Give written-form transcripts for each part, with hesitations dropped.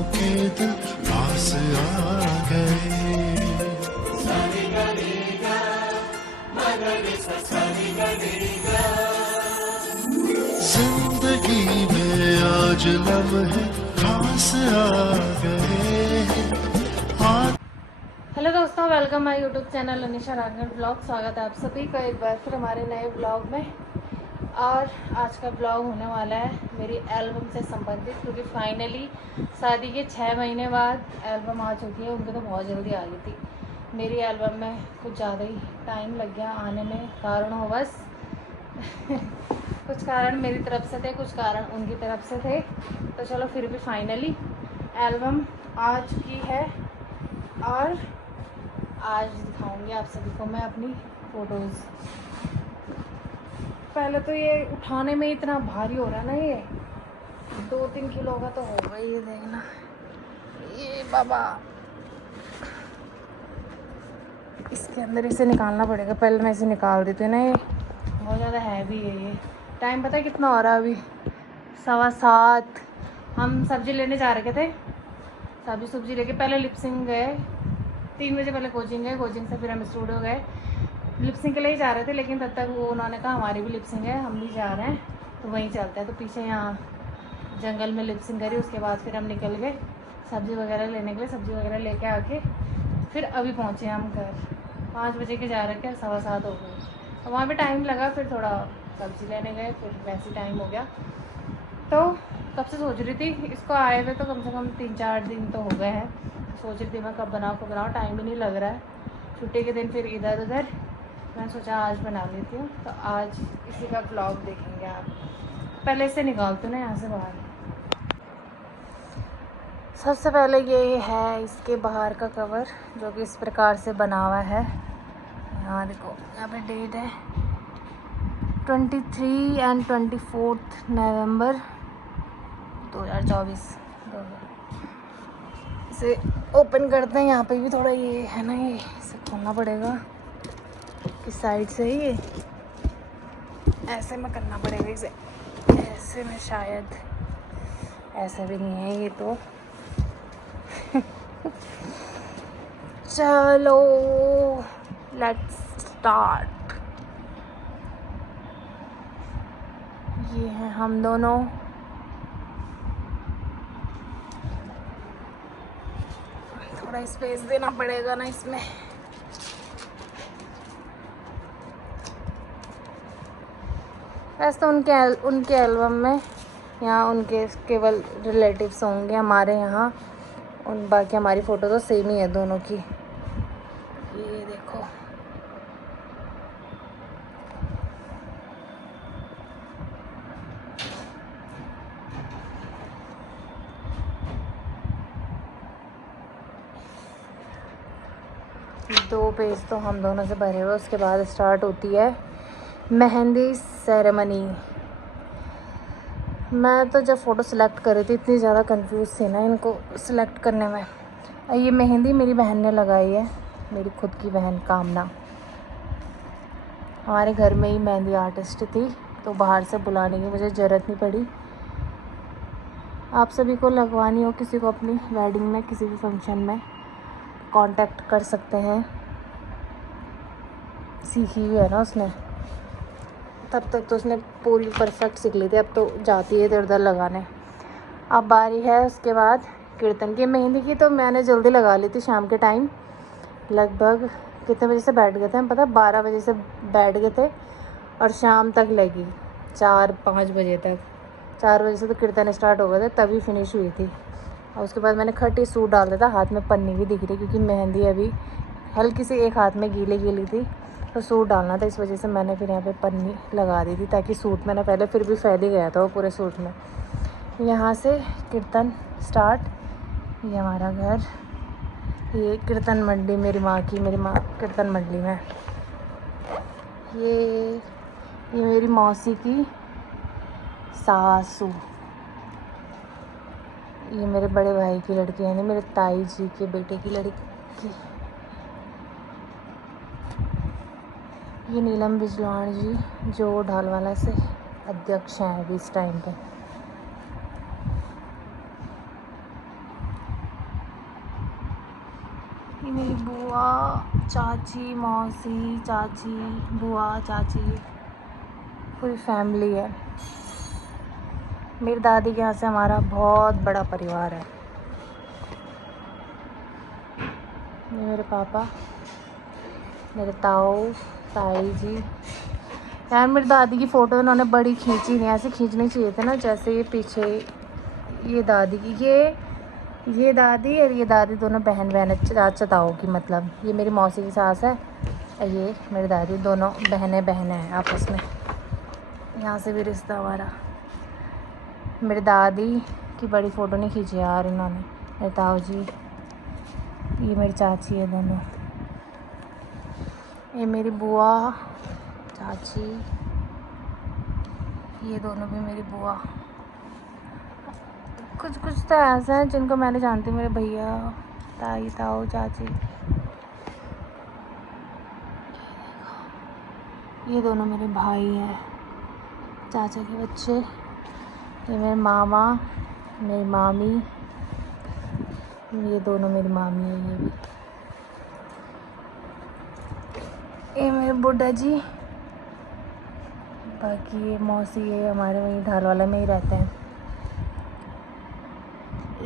के दिल पास आ गए। जिंदगी में आज लम्हे खास आ गए। हेलो दोस्तों, welcome my YouTube channel Anisha Raghavan blog. स्वागत है आप सभी का एक बार फिर हमारे नए ब्लॉग में। और आज का ब्लॉग होने वाला है मेरी एल्बम से संबंधित, क्योंकि फाइनली शादी के 6 महीने बाद एल्बम आ चुकी है। उनके तो बहुत जल्दी आ गई थी। मेरी एल्बम में कुछ ज़्यादा ही टाइम लग गया आने में, कारणवश कुछ कारण मेरी तरफ से थे, कुछ कारण उनकी तरफ से थे। तो चलो फिर भी फाइनली एल्बम आ चुकी है और आज दिखाऊंगी आप सभी को मैं अपनी फ़ोटोज़। पहले तो ये उठाने में इतना भारी हो रहा है ना, ये 2-3 किलो का तो होगा। ये देखना, ये बाबा इसके अंदर इसे निकालना पड़ेगा। पहले मैं इसे निकाल देती हूँ ना, ये बहुत ज़्यादा हैवी है। ये टाइम पता है कितना हो रहा है अभी? 7:15। हम सब्ज़ी लेने जा रखे थे, सब्ज़ी लेके पहले लिपसिंग गए। 3 बजे पहले कोचिंग गए, कोचिंग से फिर हम स्टूडियो गए। लिपसिंग के लिए ही जा रहे थे, लेकिन तब तक वो उन्होंने कहा हमारी भी लिपसिंग है, हम भी जा रहे हैं तो वहीं चलते हैं। तो पीछे यहाँ जंगल में लिपसिंग करी, उसके बाद फिर हम निकल गए सब्ज़ी वगैरह लेने के लिए। सब्ज़ी वगैरह लेके आके फिर अभी पहुँचे हम घर। 5 बजे के जा रहे थे, 7:15 हो गए। तो वहाँ भी टाइम लगा, फिर थोड़ा सब्ज़ी लेने गए, फिर वैसे टाइम हो गया। तो कब से सोच रही थी इसको आए हुए, तो कम से कम 3-4 दिन तो हो गए हैं। सोच रही थी मैं कब बनाऊँ, टाइम ही नहीं लग रहा है। छुट्टी के दिन फिर इधर उधर, मैंने सोचा आज बना लेती हूँ। तो आज इसी का ब्लॉग देखेंगे आप। पहले इसे निकालती हूँ ना यहाँ से बाहर। सबसे पहले ये है इसके बाहर का कवर, जो कि इस प्रकार से बना हुआ है। यहाँ देखो, यहाँ पे डेट है 23 एंड 24 नवंबर 2024। इसे ओपन करते हैं। यहाँ पे भी थोड़ा ये है ना, ये इसे खोलना पड़ेगा किस साइड से। ये ऐसे में करना पड़ेगा इसे, ऐसे में शायद, ऐसे भी नहीं है ये तो। चलो लेट्स स्टार्ट। ये हैं हम दोनों। थोड़ा स्पेस देना पड़ेगा ना इसमें। वैसे तो उनके एल्बम में यहाँ उनके केवल रिलेटिव्स होंगे। हमारे यहाँ उन बाकी हमारी फ़ोटो तो सेम ही है दोनों की। ये देखो, दो पेज तो हम दोनों से भरे हुए। उसके बाद स्टार्ट होती है मेहंदी सेरेमनी। मैं तो जब फ़ोटो सेलेक्ट कर रही थी इतनी ज़्यादा कंफ्यूज थी ना इनको सेलेक्ट करने में। ये मेहंदी मेरी बहन ने लगाई है, मेरी खुद की बहन कामना। हमारे घर में ही मेहंदी आर्टिस्ट थी, तो बाहर से बुलाने की मुझे ज़रूरत नहीं पड़ी। आप सभी को लगवानी हो किसी को अपनी वेडिंग में, किसी भी फंक्शन में, कांटेक्ट कर सकते हैं। सीखी हुई है ना उसने, तब तक तो उसने पूरी परफेक्ट सीख ली थी, अब तो जाती है इधर उधर लगाने। अब बारी है उसके बाद कीर्तन की। मेहंदी की तो मैंने जल्दी लगा ली थी शाम के टाइम। लगभग कितने बजे से बैठ गए थे हम, पता 12 बजे से बैठ गए थे और शाम तक लगी 4-5 बजे तक। 4 बजे से तो कीर्तन स्टार्ट हो गए थे, तभी फिनिश हुई थी। और उसके बाद मैंने खट्टी सूट डाल दिया था। हाथ में पन्नी भी दिख रही, क्योंकि मेहंदी अभी हल्की सी एक हाथ में गीली थी, तो सूट डालना था। इस वजह से मैंने फिर यहाँ पे पन्नी लगा दी थी, ताकि सूट में ना पहले फिर भी फैल ही गया था वो पूरे सूट में। यहाँ से कीर्तन स्टार्ट। ये हमारा घर, ये कीर्तन मंडली मेरी माँ कीर्तन मंडली में। ये मेरी मौसी की सासू। ये मेरे बड़े भाई की लड़की, यानी मेरे ताई जी के बेटे की लड़की। ये नीलम बिजलान जी, जो ढालवाला से अध्यक्ष हैं अभी इस टाइम पे। ये मेरी बुआ, चाची, मौसी, चाची, बुआ, चाची, पूरी फैमिली है। मेरी दादी के यहाँ से हमारा बहुत बड़ा परिवार है। ये मेरे पापा, मेरे ताऊ, ताई जी। यार मेरी दादी की फ़ोटो इन्होंने बड़ी खींची नहीं, ऐसे खींचनी चाहिए थे ना, जैसे ये पीछे ये दादी की, ये दादी और ये दादी दोनों बहन बहन चाचा ताऊ की, मतलब ये मेरी मौसी की सास है और ये मेरी दादी, दोनों बहनें हैं आपस में। यहाँ से भी रिश्ता हमारा। मेरी दादी की बड़ी फ़ोटो नहीं खींची यार इन्होंने। मेरे ताऊ जी, ये मेरी चाची है दोनों, ये मेरी बुआ, चाची, ये दोनों भी मेरी बुआ। कुछ तो ऐसे हैं जिनको मैं नहीं जानती, मेरे भैया, ताई, ताऊ, चाची। ये दोनों मेरे भाई हैं, चाचा के बच्चे। ये मेरे मामा, मेरी मामी, ये दोनों मेरी मामी है। ये भी, ये मेरे बुड्ढा जी। बाकी ये मौसी है, हमारे वहीं ढालवाला में ही रहते हैं।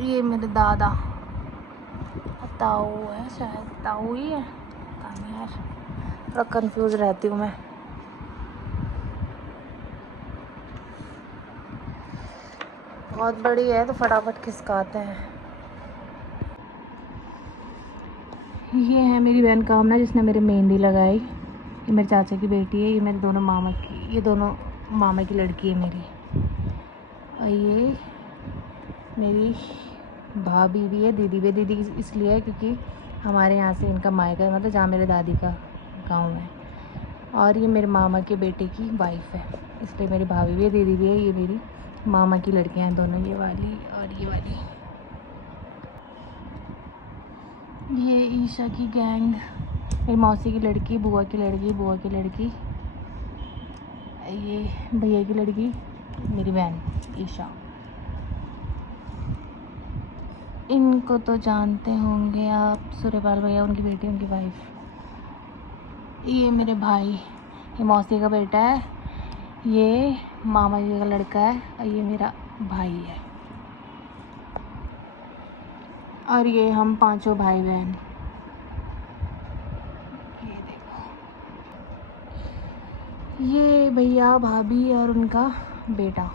ये मेरे दादा, ताऊ है शायद, ताऊ ही है, पता नहीं यार, थोड़ा कंफ्यूज रहती हूँ मैं। बहुत बड़ी है तो फटाफट खिसकाते हैं। ये है मेरी बहन कामना, जिसने मेरी मेहंदी लगाई। ये मेरे चाचा की बेटी है, ये मेरे दोनों मामा की, ये दोनों मामा की लड़की है मेरी। और ये मेरी भाभी भी है, दीदी भी है। दीदी इसलिए है क्योंकि हमारे यहाँ से इनका मायका है, मतलब जहाँ मेरे दादी का गांव है। और ये मेरे मामा के बेटे की वाइफ है, इसलिए मेरी भाभी भी है, दीदी भी है। ये मेरी मामा की लड़कियाँ हैं दोनों, ये वाली और ये वाली। ये ईशा की गैंग, मेरी मौसी की लड़की, बुआ की लड़की, बुआ की लड़की, ये भैया की लड़की, मेरी बहन ईशा। इनको तो जानते होंगे आप, सूर्यपाल भैया, उनकी बेटी, उनकी वाइफ। ये मेरे भाई, ये मौसी का बेटा है, ये मामा जी का लड़का है और ये मेरा भाई है। और ये हम पांचों भाई बहन। ये देखो, ये भैया, भाभी और उनका बेटा।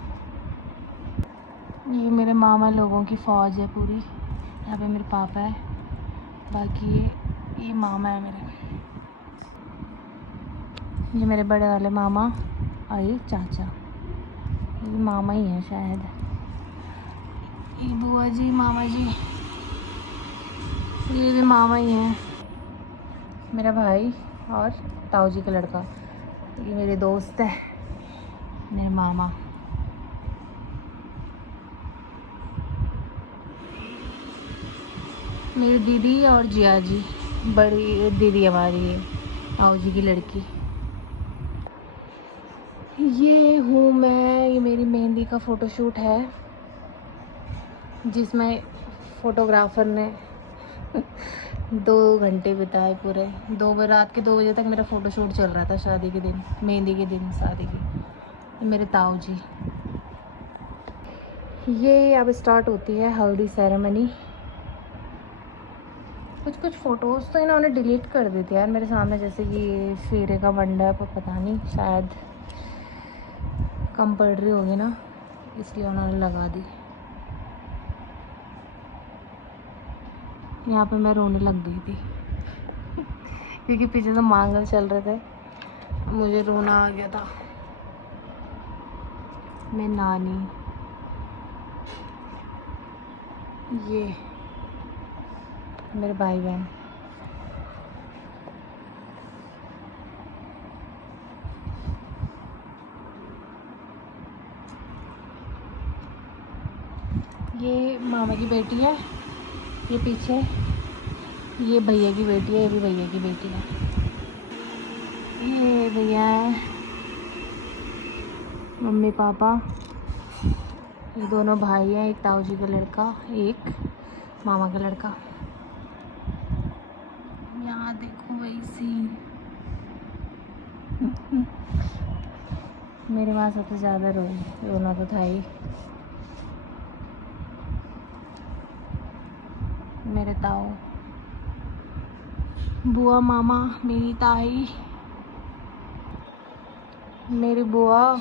ये मेरे मामा लोगों की फ़ौज है पूरी। यहाँ पे मेरे पापा है, बाकी ये मामा है मेरे। ये मेरे बड़े वाले मामा और ये चाचा, ये मामा ही है शायद। ये बुआ जी, मामा जी, ये भी मामा ही हैं। मेरा भाई और ताऊ जी का लड़का, ये मेरे दोस्त है, मेरे मामा। मेरी दीदी और जिया जी, बड़ी दीदी हमारी है, ताऊ जी की लड़की। ये हूँ मैं, ये मेरी मेहंदी का फ़ोटोशूट है, जिसमें फ़ोटोग्राफ़र ने 2 घंटे बिताए पूरे। रात के 2 बजे तक मेरा फ़ोटोशूट चल रहा था, शादी के दिन, मेहंदी के दिन शादी की। ये मेरे ताऊ जी। ये अब स्टार्ट होती है हल्दी सेरेमनी। कुछ फ़ोटोज़ तो इन्होंने डिलीट कर दी थी यार मेरे सामने, जैसे कि फेरे का मंडप, पता नहीं, शायद कम पड़ रही होगी ना, इसलिए उन्होंने लगा दी। यहाँ पे मैं रोने लग गई थी क्योंकि पीछे से मांगल चल रहे थे, मुझे रोना आ गया था। मैं नानी, ये मेरे भाई बहन। ये मामा की बेटी है, ये पीछे, ये भैया की बेटी है, ये भी भैया की बेटी है। ये भैया है, मम्मी पापा, ये दोनों भाई हैं, एक ताऊ जी का लड़का, एक मामा का लड़का। यहाँ देखो वही सीन। मेरी माँ सबसे ज़्यादा रोई, रोना तो था ही। मेरे ताऊ, बुआ, मामा, मेरी ताई, मेरी बुआ।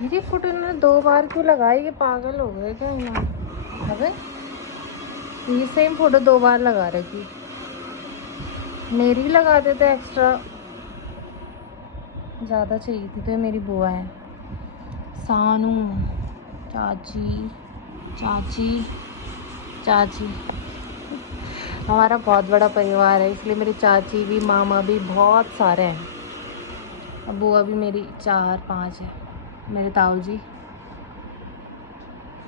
मेरी फोटो इन्होंने 2 बार क्यों लगाई? ये पागल हो गए क्या यहाँ? अबे ये सेम फोटो 2 बार लगा रखी। मेरी लगा देते एक्स्ट्रा, ज़्यादा चाहिए थी। तो ये मेरी बुआ है, सानू, चाची, चाची, चाची। हमारा बहुत बड़ा परिवार है, इसलिए मेरी चाची भी, मामा भी बहुत सारे हैं। अब बुआ भी मेरी 4-5 है। मेरे ताऊ जी,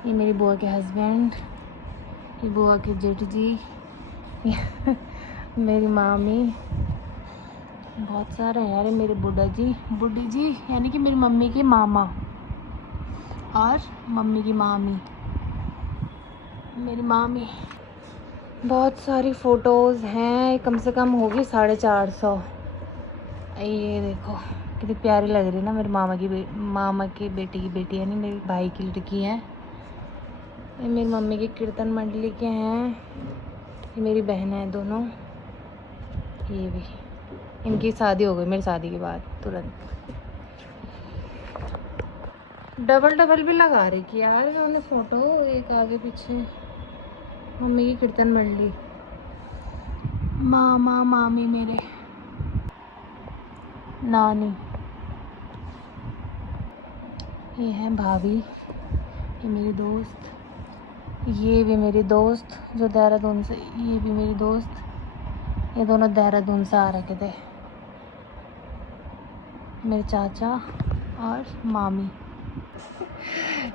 ये मेरी बुआ के हस्बैंड, ये बुआ के जेठ जी, मेरी मामी, बहुत सारे हैं यार। मेरे बुड्ढा जी, बुड्ढी जी, यानी कि मेरी मम्मी के मामा, और मम्मी की मामी, मेरी मामी। बहुत सारी फ़ोटोज़ हैं, कम से कम होगी 450। ये देखो कितनी प्यारी लग रही है ना। मेरी मामा की बेटी की बेटी, यानी मेरे भाई की लड़की है। ये मेरी मम्मी की कीर्तन मंडली के हैं। ये मेरी बहन है दोनों। ये भी, इनकी शादी हो गई मेरी शादी के बाद तुरंत। डबल डबल भी लगा रही कि यार इन्होंने फ़ोटो, एक आगे पीछे। मम्मी की कीर्तन मंडली, मामा मामी मेरे, नानी। ये है भाभी, ये मेरी दोस्त, ये भी मेरी दोस्त जो देहरादून से, ये भी मेरी दोस्त। ये दोनों देहरादून से आ रखे थे। मेरे चाचा और मामी।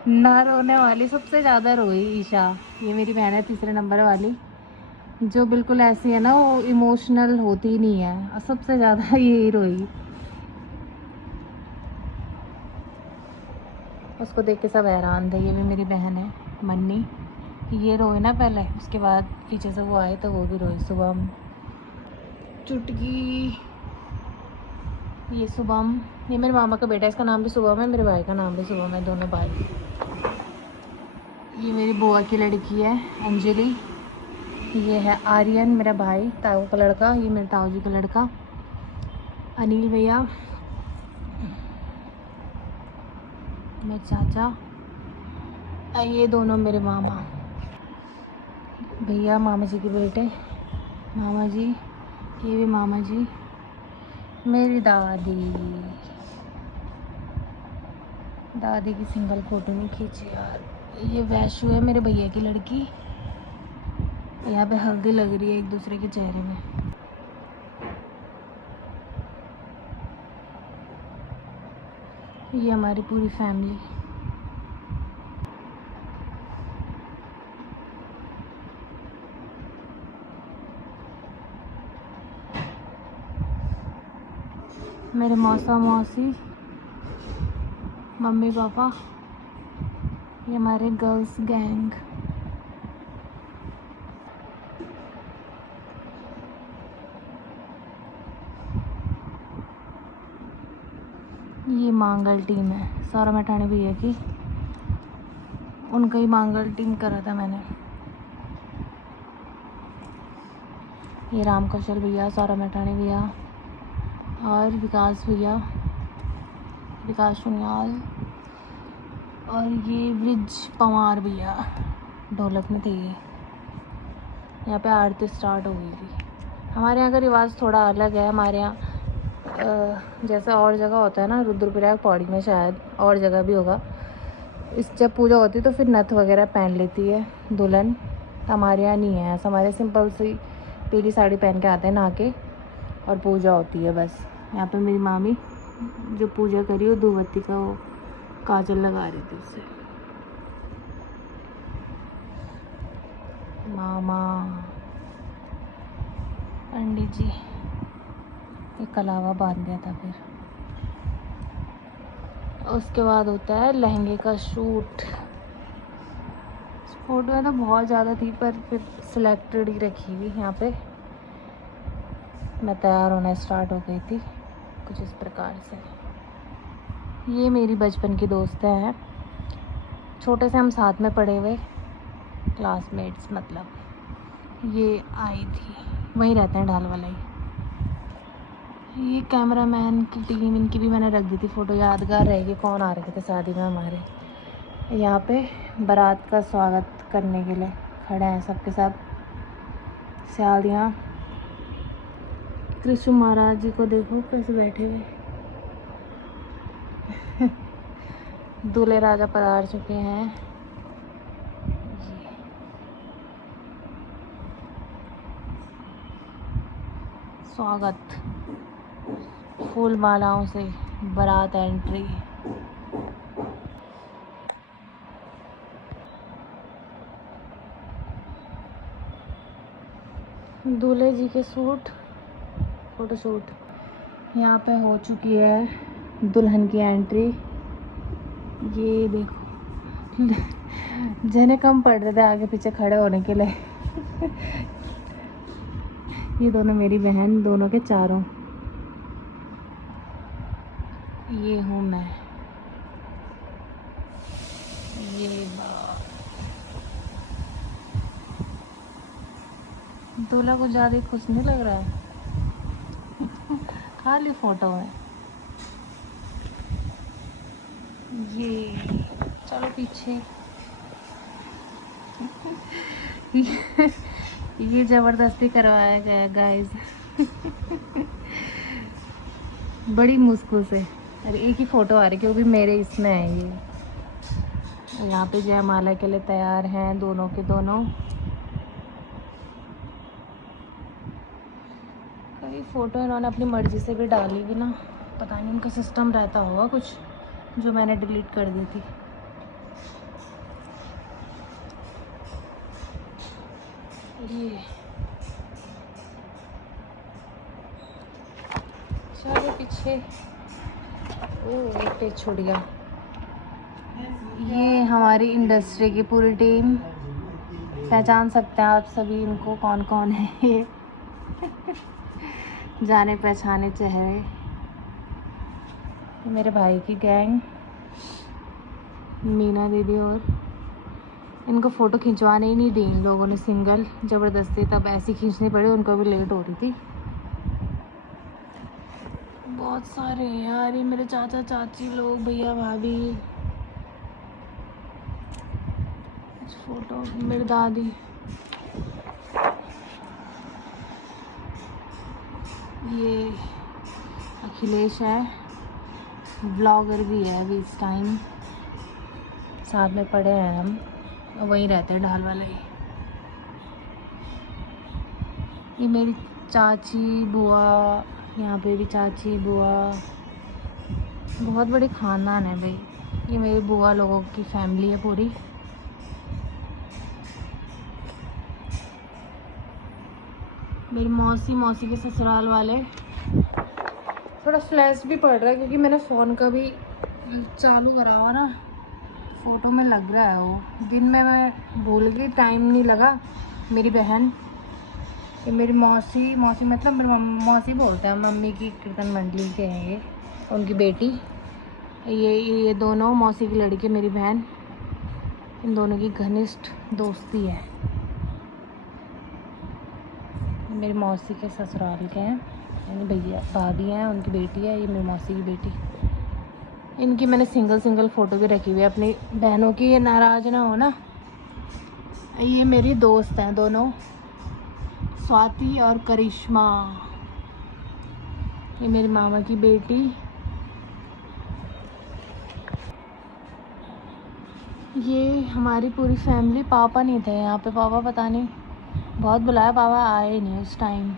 ना रोने वाली सबसे ज़्यादा रोई ईशा, ये मेरी बहन है 3 नंबर वाली, जो बिल्कुल ऐसी है ना, वो इमोशनल होती नहीं है, और सबसे ज़्यादा यही रोई। उसको देख के सब हैरान थे। ये भी मेरी बहन है मन्नी, ये रोए ना पहले, उसके बाद पीछे से वो आए तो वो भी रोई। शुभम, चुटकी, ये शुभम, ये मेरे मामा का बेटा है, इसका नाम भी शुभम है, मेरे भाई का नाम भी शुभम है, दोनों भाई। ये मेरी बुआ की लड़की है अंजलि। ये है आर्यन, मेरा भाई ताऊ का लड़का। ये मेरे ताऊ जी का लड़का अनिल भैया, मेरे चाचा। ये दोनों मेरे मामा भैया, मामा जी के बेटे, मामा जी। ये भी मामा जी। मेरी दादी, दादी की सिंगल फ़ोटो नहीं खींची यार। ये वैशु है मेरे भैया की लड़की। यहाँ पे हल्दी लग रही है एक दूसरे के चेहरे में। ये हमारी पूरी फैमिली। मेरे मौसा मौसी, मम्मी पापा, ये हमारे गर्ल्स गैंग। ये मांगल टीम है सारा मठानी भैया की, उनका ही मांगल टीम करा था मैंने। ये राम कौशल भैया, सारा मठानी भैया, और विकास भैया, विकास सुनियाल, और ये ब्रिज पवार भैया ढोलक में थे। ये यहाँ पे आरती स्टार्ट हो गई थी। हमारे यहाँ का रिवाज थोड़ा अलग है। हमारे यहाँ जैसे और जगह होता है ना, रुद्रप्रयाग पौड़ी में शायद और जगह भी होगा, इस जब पूजा होती है तो फिर नथ वगैरह पहन लेती है दुल्हन। हमारे यहाँ नहीं है ऐसा, हमारे सिंपल सी पीली साड़ी पहन के आते हैं नहा के, और पूजा होती है बस। यहाँ पे मेरी मामी जो पूजा करी वो धूपबत्ती का वो काजल लगा रही थी उससे। मामा, पंडित जी, एक कलावा बांध दिया था। फिर उसके बाद होता है लहंगे का शूट। फोटो है तो बहुत ज़्यादा थी, पर फिर सिलेक्टेड ही रखी हुई यहाँ पे। मैं तैयार होना स्टार्ट हो गई थी कुछ इस प्रकार से। ये मेरी बचपन की दोस्त है, छोटे से हम साथ में पढ़े हुए क्लासमेट्स, मतलब ये आई थी, वहीं रहते हैं ढाल वाला ही। ये कैमरामैन की टीम, इनकी भी मैंने रख दी थी फ़ोटो, यादगार रहेगी कौन आ रहे थे शादी में हमारे। यहाँ पे बारात का स्वागत करने के लिए खड़े हैं सबके सब शादियाँ। कृष्ण महाराज जी को देखो कैसे बैठे हुए। दूल्हे राजा पधार चुके हैं। स्वागत फूल मालाओं से, बारात एंट्री। दूल्हे जी के सूट, फोटोशूट। यहाँ पे हो चुकी है दुल्हन की एंट्री। ये देखो जिन्हें कम पड़ रहे थे आगे पीछे खड़े होने के लिए ये दोनों मेरी बहन, दोनों के चारों। ये हूँ मैं। ये दूल्हा को ज़्यादा खुश नहीं लग रहा है खाली फोटो है ये। चलो पीछे ये ज़बरदस्ती करवाया गया गाइस बड़ी मुश्किल से। अरे एक ही फ़ोटो आ रही है, वो भी मेरे इसमें है ये। यहाँ पे जयमाला के लिए तैयार हैं दोनों के दोनों। कई फ़ोटो इन्होंने अपनी मर्ज़ी से भी डाली भी ना, पता नहीं उनका सिस्टम रहता होगा कुछ, जो मैंने डिलीट कर दी थी। ये चलो पीछे। ओह एक पेज छूट गया। ये हमारी इंडस्ट्री की पूरी टीम, पहचान सकते हैं आप सभी इनको, कौन कौन है ये जाने पहचाने चेहरे। मेरे भाई की गैंग, मीना दीदी, और इनको फ़ोटो खिंचवाने ही नहीं दी इन लोगों ने, सिंगल ज़बरदस्ती, तब ऐसी खींचनी पड़ी, उनको भी लेट हो रही थी। बहुत सारे यार, ये मेरे चाचा चाची लोग, भैया भाभी, फ़ोटो मेरी दादी। ये अखिलेश है, ब्लॉगर भी है अभी इस टाइम, साथ में पढ़े हैं हम, वहीं रहते हैं ढाल वाले ही। ये मेरी चाची बुआ, यहाँ पे भी चाची बुआ, बहुत बड़ी ख़ानदान है भाई। ये मेरी बुआ लोगों की फैमिली है पूरी। मेरी मौसी के ससुराल वाले। थोड़ा फ्लैश भी पड़ रहा है क्योंकि मैंने फ़ोन का भी चालू करा हुआ ना, फ़ोटो में लग रहा है वो। दिन में मैं भूल गई, टाइम नहीं लगा। मेरी बहन, ये मेरी मौसी मतलब मेरी मौसी बोलते हैं, मम्मी की कीर्तन मंडली के हैं ये, उनकी बेटी। ये दोनों मौसी की लड़की मेरी बहन, इन दोनों की घनिष्ठ दोस्ती है। मेरी मौसी के ससुराल के हैं, यानी भैया भाभी हैं, उनकी बेटी है, ये मेरी मौसी की बेटी। इनकी मैंने सिंगल फ़ोटो भी रखी हुई है अपनी बहनों की, ये नाराज़ ना हो ना। ये मेरी दोस्त हैं दोनों, स्वाति और करिश्मा। ये मेरी मामा की बेटी। ये हमारी पूरी फैमिली। पापा नहीं थे यहाँ पे, पापा पता नहीं, बहुत बुलाया, पापा आए नहीं उस टाइम।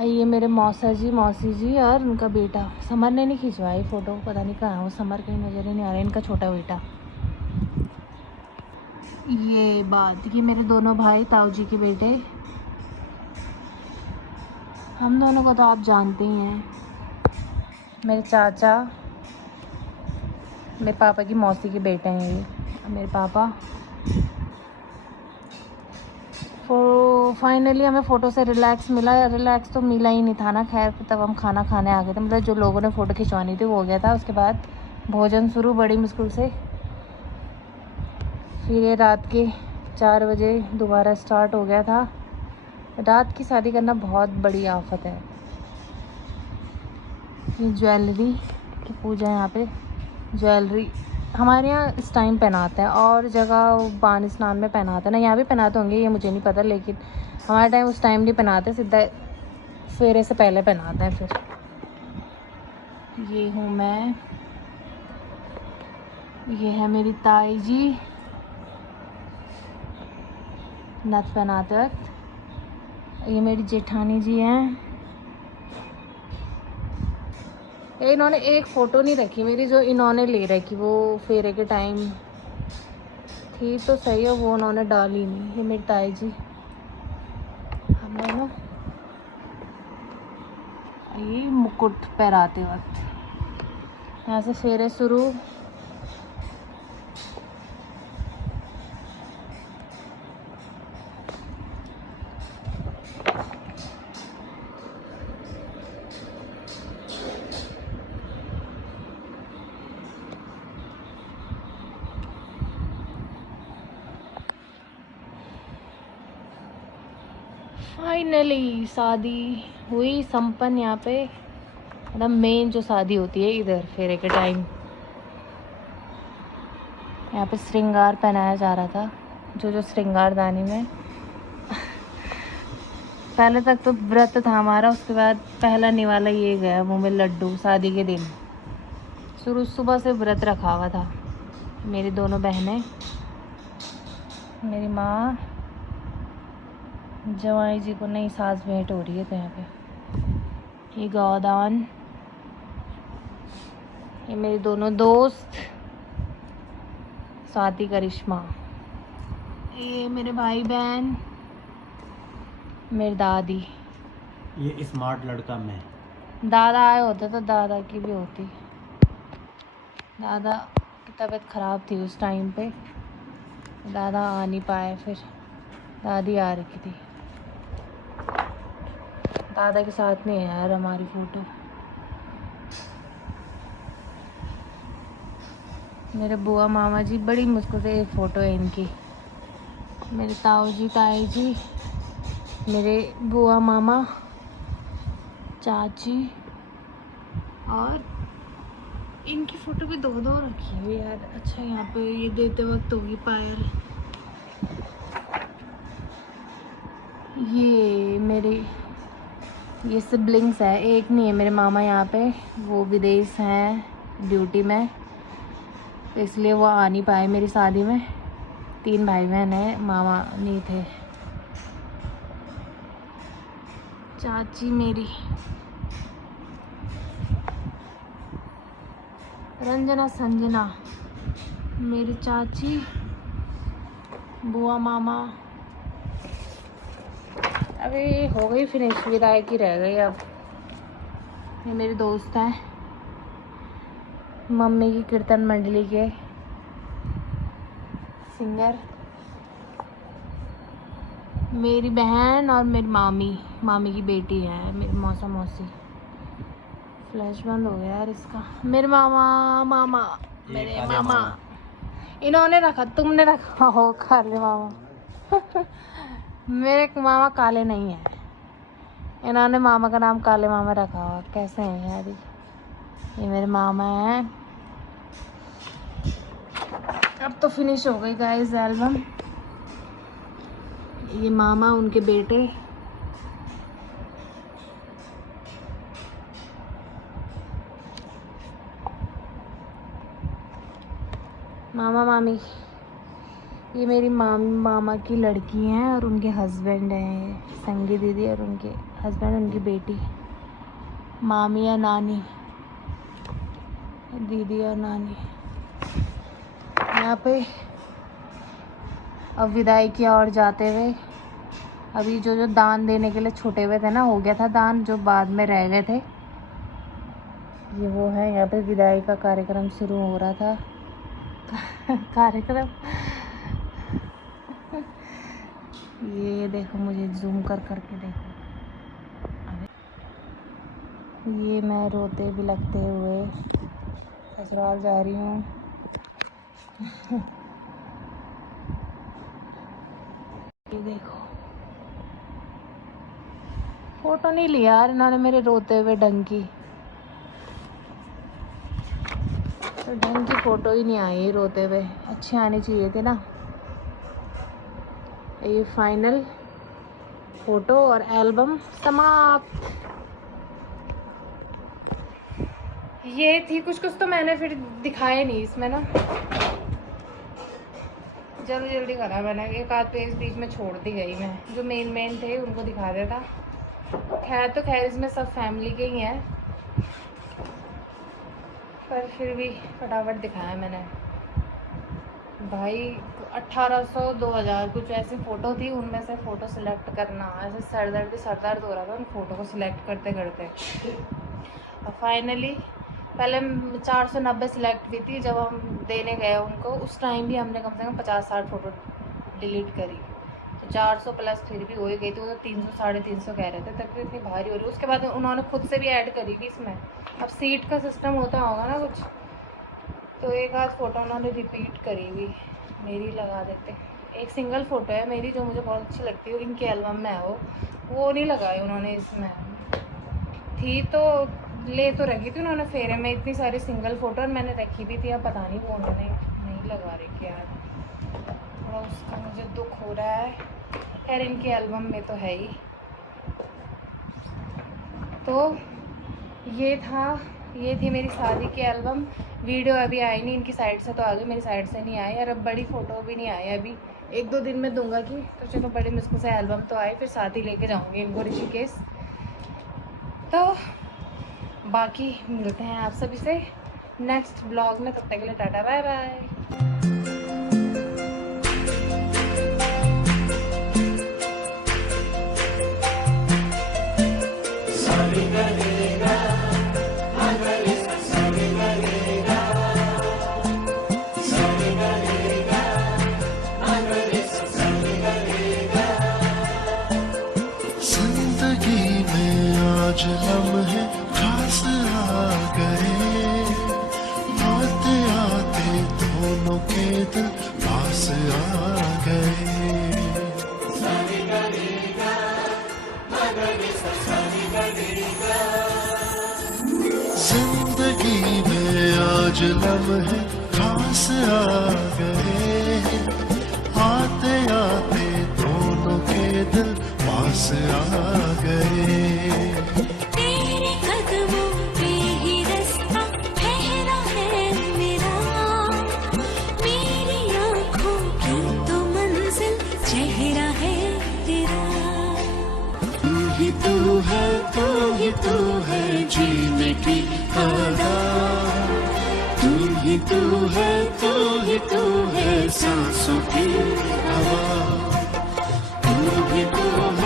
ये मेरे मौसी जी और उनका बेटा। समर ने नहीं खिंचवाई फ़ोटो, पता नहीं कहाँ है वो, समर कहीं नज़र ही नहीं आ रहा है, इनका छोटा बेटा। ये मेरे दोनों भाई, ताऊ जी के बेटे। हम दोनों को तो आप जानते ही हैं। मेरे चाचा, मेरे पापा की मौसी के बेटे हैं ये, मेरे पापा। फाइनली हमें फ़ोटो से रिलैक्स मिला। रिलैक्स तो मिला ही नहीं था ना, खैर तब हम खाना खाने आ गए थे, मतलब जो लोगों ने फ़ोटो खिंचवानी थी वो हो गया था। उसके बाद भोजन शुरू बड़ी मुश्किल से, फिर ये रात के 4 बजे दोबारा स्टार्ट हो गया था। रात की शादी करना बहुत बड़ी आफत है। ये ज्वेलरी की पूजा है यहाँ पे। ज्वेलरी हमारे यहाँ इस टाइम पहनाते हैं, और जगह बान स्नान में पहनाते हैं ना, यहाँ भी पहनाते होंगे ये मुझे नहीं पता, लेकिन हमारे टाइम उस टाइम नहीं पहनाते, सीधा फेरे से पहले पहनाते हैं। फिर ये हूँ मैं, ये है मेरी ताई जी नथ पहनाते वक्त। ये मेरी जेठानी जी हैं। इन्होंने एक फ़ोटो नहीं रखी मेरी, जो इन्होंने ले रखी वो फेरे के टाइम थी तो सही है, वो उन्होंने डाली नहीं। ये मेरी ताई जी, हम दोनों। ये मुकुट पहराते वक्त यहाँ से फेरे शुरू। फाइनली शादी हुई संपन्न यहाँ पे, मतलब मेन जो शादी होती है इधर फेरे के टाइम। यहाँ पे श्रृंगार पहनाया जा रहा था, जो श्रृंगारदानी में। पहले तक तो व्रत था हमारा, उसके बाद पहला निवाला ये गया मुँह में लड्डू। शादी के दिन शुरू सुबह से व्रत रखा हुआ था। मेरी दोनों बहनें, मेरी माँ, जवाई जी को नई सास भेंट हो रही है। तो यहाँ पे ये गौदान, ये मेरी दोनों दोस्त स्वाति करिश्मा, ये मेरे भाई बहन, मेरी दादी। ये स्मार्ट लड़का मैं। दादा आए होते तो दादा की भी होती। दादा की तबीयत ख़राब थी उस टाइम पे, दादा आ नहीं पाए, फिर दादी आ रखी थी। दादा के साथ नहीं है यार हमारी फ़ोटो। मेरे बुआ मामा जी, बड़ी मुश्किल से एक फ़ोटो है इनकी। मेरे ताऊ जी, ताई जी, मेरे बुआ मामा, चाची, और इनकी फ़ोटो भी दो रखी हुई यार। अच्छा यहाँ पे ये देते वक्त होगी पायल। ये मेरे ये सिबलिंग्स है, एक नहीं है मेरे मामा यहाँ पे, वो विदेश हैं ड्यूटी में, इसलिए वो आ नहीं पाए मेरी शादी में। 3 भाई बहन हैं, मामा नहीं थे। चाची मेरी रंजना संजना, मेरी चाची, बुआ मामा। अभी हो गई फिनिश, विदाई की रह गई अब। ये मेरी दोस्त है, मम्मी की कीर्तन मंडली के सिंगर। मेरी बहन और मेरी मामी की बेटी है, मेरी मौसी। फ्लैश बंद हो गया यार इसका। मेरे मामा मेरे मामा, इन्होंने रखा, तुमने रखा हो काले मामा। मेरे मामा काले नहीं है, इन्होंने मामा का नाम काले मामा रखा हुआ। कैसे हैं यार ये मेरे मामा हैं। अब तो फिनिश हो गई गाइस एल्बम। ये मामा, उनके बेटे, मामा मामी। ये मेरी मामा की लड़की हैं और उनके हस्बैंड हैं, संगी दीदी और उनके हस्बैंड, उनकी बेटी। मामी या नानी, दीदी और नानी। यहाँ पे अब विदाई की ओर जाते हुए, अभी जो दान देने के लिए छूटे हुए थे ना, हो गया था दान, जो बाद में रह गए थे, ये वो है। यहाँ पे विदाई का कार्यक्रम शुरू हो रहा था। कार्यक्रम ये देखो, मुझे जूम कर करके देखो। ये मैं रोते भी लगते हुए ससुराल जा रही हूँ। ये देखो, फोटो नहीं लिया यार इन्होंने मेरे रोते हुए ढंग की, तो ढंग की फ़ोटो ही नहीं आई रोते हुए, अच्छे आने चाहिए थे ना। ये फाइनल फ़ोटो और एल्बम समाप्त। ये थी कुछ कुछ तो मैंने फिर दिखाए नहीं इसमें ना, जल्दी जल्दी करा मैंने, एक आध पेज बीच में छोड़ दी गई मैं, जो मेन थे उनको दिखा देता। खैर इसमें सब फैमिली के ही हैं, पर फिर भी फटाफट दिखाया मैंने। भाई 1800 2000 कुछ ऐसी फ़ोटो थी, उनमें से फ़ोटो सिलेक्ट करना, ऐसे सर दर्द हो रहा था उन फ़ोटो को सिलेक्ट करते करते। और फाइनली पहले 490 सिलेक्ट हुई थी, जब हम देने गए उनको उस टाइम भी हमने कम से कम 50-60 फ़ोटो डिलीट करी, तो 400 प्लस फिर भी हो ही गई थी। वो तो 300 350 कह रहे थे, तब भी इतनी भारी हो रही। उसके बाद उन्होंने खुद से भी ऐड करी थी इसमें, अब सीट का सिस्टम होता होगा ना कुछ, तो एक आध फ़ोटो उन्होंने रिपीट करी हुई मेरी लगा देते। एक सिंगल फ़ोटो है मेरी जो मुझे बहुत अच्छी लगती है, इनके एल्बम में है वो नहीं लगाई उन्होंने इसमें, थी तो ले तो रखी थी उन्होंने फेरे में इतनी सारी सिंगल फ़ोटो, और मैंने रखी भी थी, अब पता नहीं वो उन्होंने नहीं लगा रखी यार, थोड़ा उसका मुझे दुख हो रहा है। खैर इनके एल्बम में तो है ही। तो ये थी मेरी शादी की एल्बम। वीडियो अभी आई नहीं, इनकी साइड से तो आ गई, मेरी साइड से नहीं आई, और अब बड़ी फ़ोटो भी नहीं आई अभी, 1-2 दिन में दूंगा कि, तो चलो बड़ी मुश्किल से एल्बम तो आई, फिर साथ ही लेके जाऊँगी इनको ऋषिकेश। तो बाकी मिलते हैं आप सभी से नेक्स्ट ब्लॉग में, तब तक के लिए टाटा बाय बाय। जिंदगी में आज लम्हे खास आ गए, आते आते दोनों के दिल पास आ गए। जिंदगी में आज लम्हे खास आ गए, आते आते दोनों के दिल पास आ गए। तेरे कदमों पे ही रास्ता ठहरा है मेरा, मेरी आँखों की तो मंजिल चेहरा है तेरा। तू ही तू है, तू ही तू है जीने की आदत, तू ही तू है, तू ही तू है सांसों की हवा, तू ही तू है।